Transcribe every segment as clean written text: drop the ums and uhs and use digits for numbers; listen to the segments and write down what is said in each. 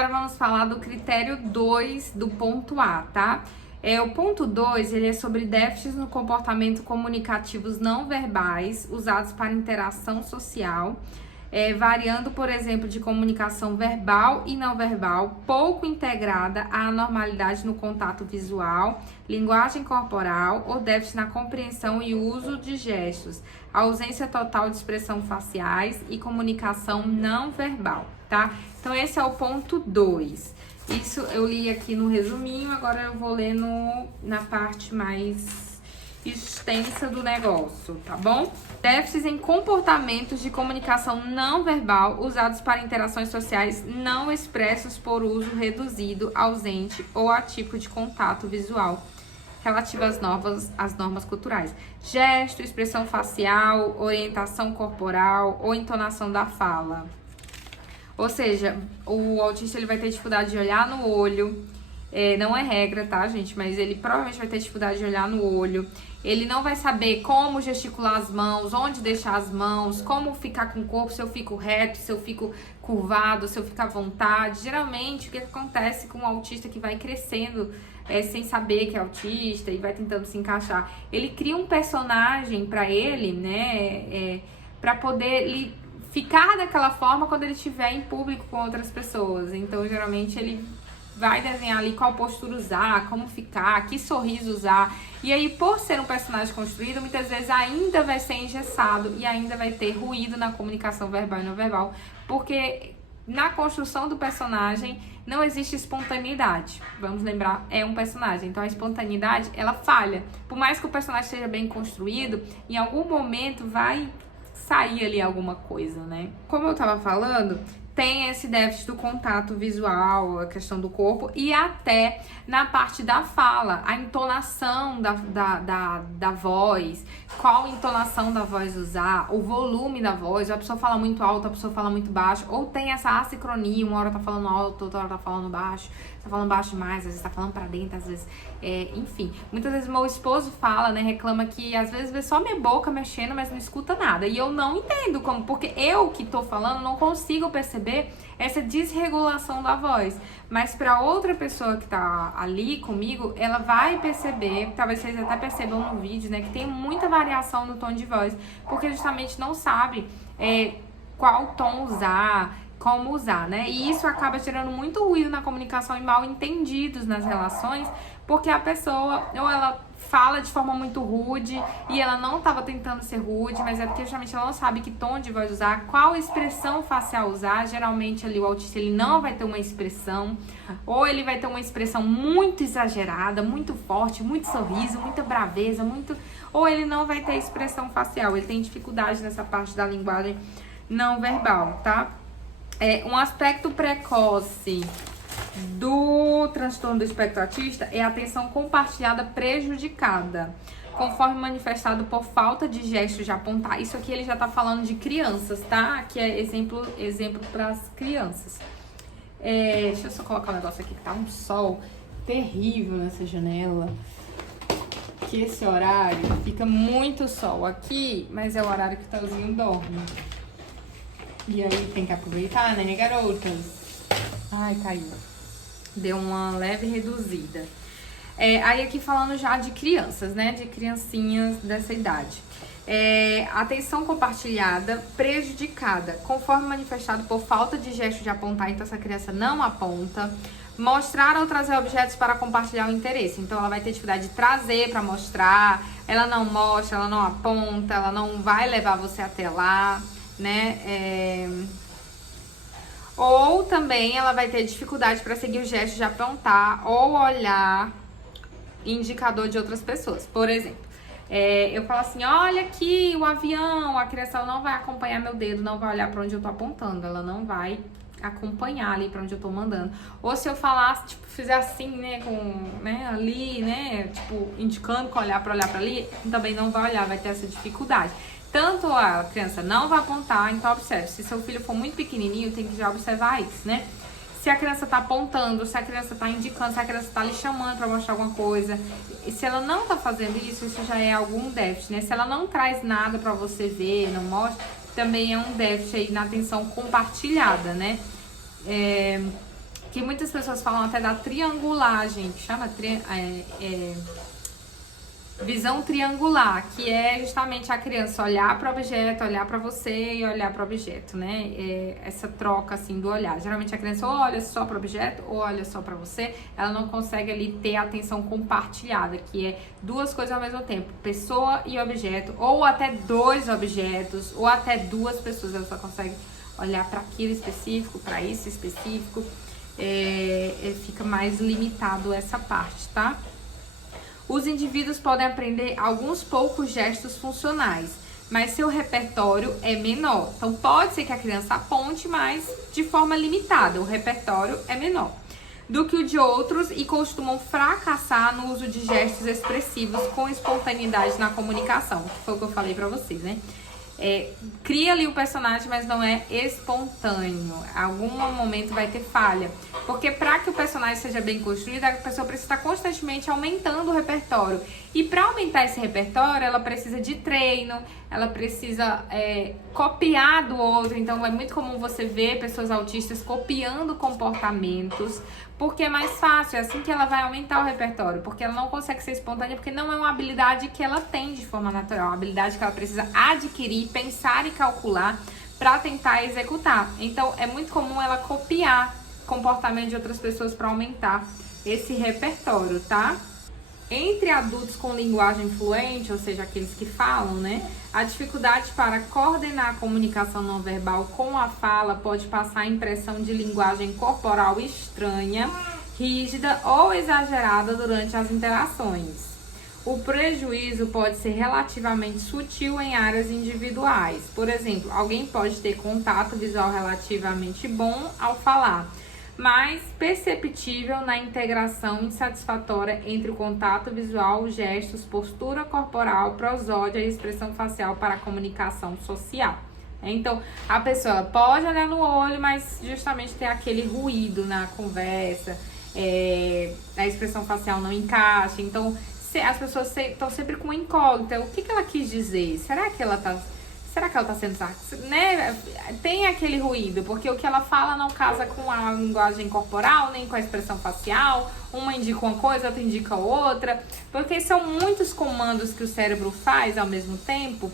agora vamos falar do critério 2 do ponto A, tá? O ponto 2, ele é sobre déficits no comportamento comunicativos não verbais usados para interação social, variando, por exemplo, de comunicação verbal e não verbal, pouco integrada à anormalidade no contato visual, linguagem corporal ou déficit na compreensão e uso de gestos, ausência total de expressão faciais e comunicação não verbal, tá? Então, esse é o ponto 2. Isso eu li aqui no resuminho, agora eu vou ler na parte mais extensa do negócio, tá bom? Déficits em comportamentos de comunicação não verbal usados para interações sociais não expressos por uso reduzido, ausente ou atípico de contato visual relativo às normas culturais. Gesto, expressão facial, orientação corporal ou entonação da fala. Ou seja, o autista ele vai ter dificuldade de olhar no olho, não é regra, tá, gente? Mas ele provavelmente vai ter dificuldade de olhar no olho. Ele não vai saber como gesticular as mãos, onde deixar as mãos, como ficar com o corpo, se eu fico reto, se eu fico curvado, se eu fico à vontade. Geralmente, o que acontece com o autista que vai crescendo sem saber que é autista e vai tentando se encaixar? Ele cria um personagem pra ele, né, pra poder ficar daquela forma quando ele estiver em público com outras pessoas. Então, geralmente, ele vai desenhar ali qual postura usar, como ficar, que sorriso usar. E aí, por ser um personagem construído, muitas vezes ainda vai ser engessado e ainda vai ter ruído na comunicação verbal e não verbal, porque na construção do personagem não existe espontaneidade. Vamos lembrar, é um personagem, então a espontaneidade, ela falha. Por mais que o personagem esteja bem construído, em algum momento vai sair ali alguma coisa, né? Como eu tava falando, tem esse déficit do contato visual, a questão do corpo e até na parte da fala, a entonação da voz, qual entonação da voz usar, o volume da voz, a pessoa fala muito alto, a pessoa fala muito baixo, ou tem essa assincronia, uma hora tá falando alto, outra hora tá falando baixo, tá falando baixo demais, às vezes tá falando pra dentro, às vezes, enfim. Muitas vezes meu esposo fala, né, reclama que às vezes vê só minha boca mexendo, mas não escuta nada, e eu não entendo como, porque eu que tô falando não consigo perceber essa desregulação da voz, mas para outra pessoa que tá ali comigo, ela vai perceber, talvez vocês até percebam no vídeo, né, que tem muita variação no tom de voz, porque justamente não sabe qual tom usar, como usar, né? E isso acaba gerando muito ruído na comunicação e mal entendidos nas relações, porque a pessoa, ou ela fala de forma muito rude e ela não estava tentando ser rude, mas é porque justamente ela não sabe que tom de voz usar, qual expressão facial usar. Geralmente ali o autista ele não vai ter uma expressão, ou ele vai ter uma expressão muito exagerada, muito forte, muito sorriso, muita braveza, ou ele não vai ter expressão facial, ele tem dificuldade nessa parte da linguagem não verbal, tá? Um aspecto precoce do transtorno do espectro autista é a atenção compartilhada prejudicada, conforme manifestado por falta de gestos de apontar. Isso aqui ele já tá falando de crianças, tá? Aqui é exemplo para as crianças. Deixa eu só colocar um negócio aqui que tá um sol terrível nessa janela. Que esse horário fica muito sol aqui, mas é o horário que o Tauzinho dorme. E aí tem que aproveitar, né, garotas? Ai, caiu. Deu uma leve reduzida. Aí aqui falando já de crianças, né? De criancinhas dessa idade. Atenção compartilhada prejudicada, conforme manifestado por falta de gesto de apontar, então essa criança não aponta. Mostrar ou trazer objetos para compartilhar o interesse. Então ela vai ter dificuldade de trazer para mostrar, ela não mostra, ela não aponta, ela não vai levar você até lá, né? Ou também ela vai ter dificuldade para seguir o gesto de apontar ou olhar indicador de outras pessoas. Por exemplo, eu falo assim, olha aqui o avião, a criança ela não vai acompanhar meu dedo, não vai olhar para onde eu tô apontando, ela não vai acompanhar ali para onde eu tô mandando. Ou se eu falar, tipo, fizer assim, né, ali, né, tipo, indicando que olhar para ali, também não vai olhar, vai ter essa dificuldade. Tanto a criança não vai apontar, então observe, se seu filho for muito pequenininho, tem que já observar isso, né? Se a criança tá apontando, se a criança tá indicando, se a criança tá lhe chamando para mostrar alguma coisa, e se ela não tá fazendo isso, isso já é algum déficit, né? Se ela não traz nada para você ver, não mostra, também é um déficit aí na atenção compartilhada, né? que muitas pessoas falam até da triangulagem, que chama visão triangular, que é justamente a criança olhar para o objeto, olhar para você e olhar para o objeto, né? Essa troca assim do olhar. Geralmente a criança olha só para o objeto ou olha só para você, ela não consegue ali ter a atenção compartilhada, que é duas coisas ao mesmo tempo, pessoa e objeto, ou até dois objetos, ou até duas pessoas, ela só consegue olhar para aquilo específico, para isso específico, fica mais limitado essa parte, tá? Os indivíduos podem aprender alguns poucos gestos funcionais, mas seu repertório é menor. Então, pode ser que a criança aponte, mas de forma limitada. O repertório é menor do que o de outros e costumam fracassar no uso de gestos expressivos com espontaneidade na comunicação, que foi o que eu falei pra vocês, né? Cria ali o personagem, mas não é espontâneo. Em algum momento vai ter falha. Porque para que o personagem seja bem construído, a pessoa precisa estar constantemente aumentando o repertório. E para aumentar esse repertório, ela precisa de treino, ela precisa copiar do outro. Então é muito comum você ver pessoas autistas copiando comportamentos, porque é mais fácil, é assim que ela vai aumentar o repertório, porque ela não consegue ser espontânea, porque não é uma habilidade que ela tem de forma natural, é uma habilidade que ela precisa adquirir, pensar e calcular para tentar executar. Então é muito comum ela copiar comportamento de outras pessoas para aumentar esse repertório, tá? Entre adultos com linguagem fluente, ou seja, aqueles que falam, né? A dificuldade para coordenar a comunicação não verbal com a fala pode passar a impressão de linguagem corporal estranha, rígida ou exagerada durante as interações. O prejuízo pode ser relativamente sutil em áreas individuais. Por exemplo, alguém pode ter contato visual relativamente bom ao falar, mas perceptível na integração insatisfatória entre o contato visual, gestos, postura corporal, prosódia e expressão facial para a comunicação social. Então, a pessoa pode olhar no olho, mas justamente tem aquele ruído na conversa, a expressão facial não encaixa. Então, as pessoas estão sempre com incógnita. O que ela quis dizer? Será que ela tá sendo, né? Tem aquele ruído, porque o que ela fala não casa com a linguagem corporal, nem com a expressão facial. Uma indica uma coisa, outra indica outra, porque são muitos comandos que o cérebro faz ao mesmo tempo,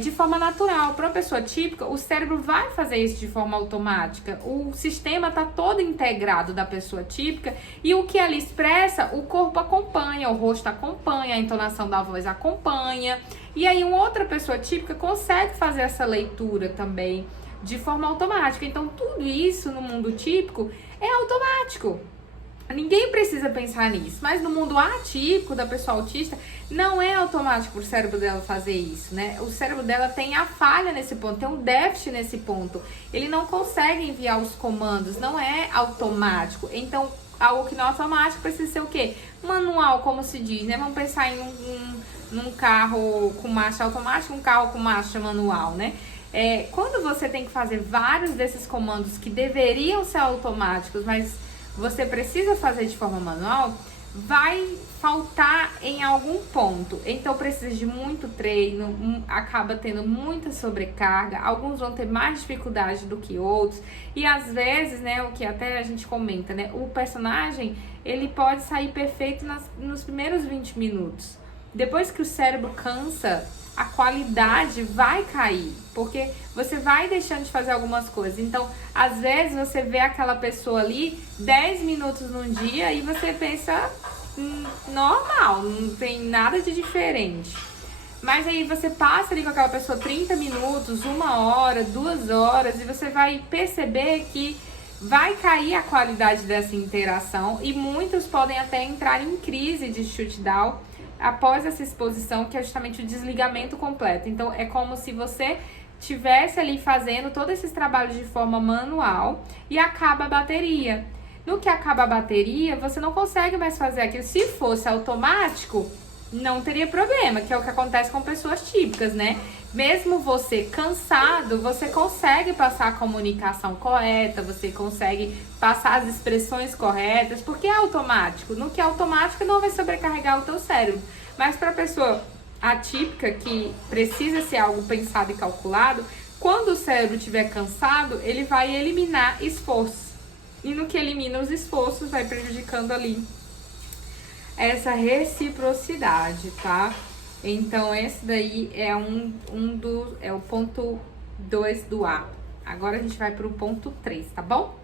de forma natural. Para uma pessoa típica, o cérebro vai fazer isso de forma automática. O sistema está todo integrado da pessoa típica e o que ela expressa, o corpo acompanha, o rosto acompanha, a entonação da voz acompanha. E aí uma outra pessoa típica consegue fazer essa leitura também de forma automática. Então tudo isso no mundo típico é automático. Ninguém precisa pensar nisso, mas no mundo atípico da pessoa autista, não é automático pro cérebro dela fazer isso, né? O cérebro dela tem a falha nesse ponto, tem um déficit nesse ponto. Ele não consegue enviar os comandos, não é automático. Então, algo que não é automático precisa ser o quê? Manual, como se diz, né? Vamos pensar em num carro com marcha automática, um carro com marcha manual, né? Quando você tem que fazer vários desses comandos que deveriam ser automáticos, mas você precisa fazer de forma manual, vai faltar em algum ponto. Então precisa de muito treino, acaba tendo muita sobrecarga, alguns vão ter mais dificuldade do que outros. E às vezes, né, o que até a gente comenta, né, o personagem, ele pode sair perfeito nos primeiros 20 minutos. Depois que o cérebro cansa, a qualidade vai cair, porque você vai deixando de fazer algumas coisas. Então, às vezes, você vê aquela pessoa ali 10 minutos num dia e você pensa, normal, não tem nada de diferente. Mas aí você passa ali com aquela pessoa 30 minutos, 1 hora, 2 horas, e você vai perceber que vai cair a qualidade dessa interação e muitos podem até entrar em crise de shutdown após essa exposição, que é justamente o desligamento completo. Então, é como se você estivesse ali fazendo todos esses trabalhos de forma manual e acaba a bateria. No que acaba a bateria, você não consegue mais fazer aquilo. Se fosse automático, não teria problema, que é o que acontece com pessoas típicas, né? Mesmo você cansado, você consegue passar a comunicação correta, você consegue passar as expressões corretas, porque é automático. No que é automático, não vai sobrecarregar o teu cérebro. Mas para a pessoa atípica, que precisa ser algo pensado e calculado, quando o cérebro estiver cansado, ele vai eliminar esforço. e no que elimina os esforços, vai prejudicando ali essa reciprocidade, tá? Então, esse daí é é o ponto 2 do A. Agora a gente vai pro ponto 3, tá bom?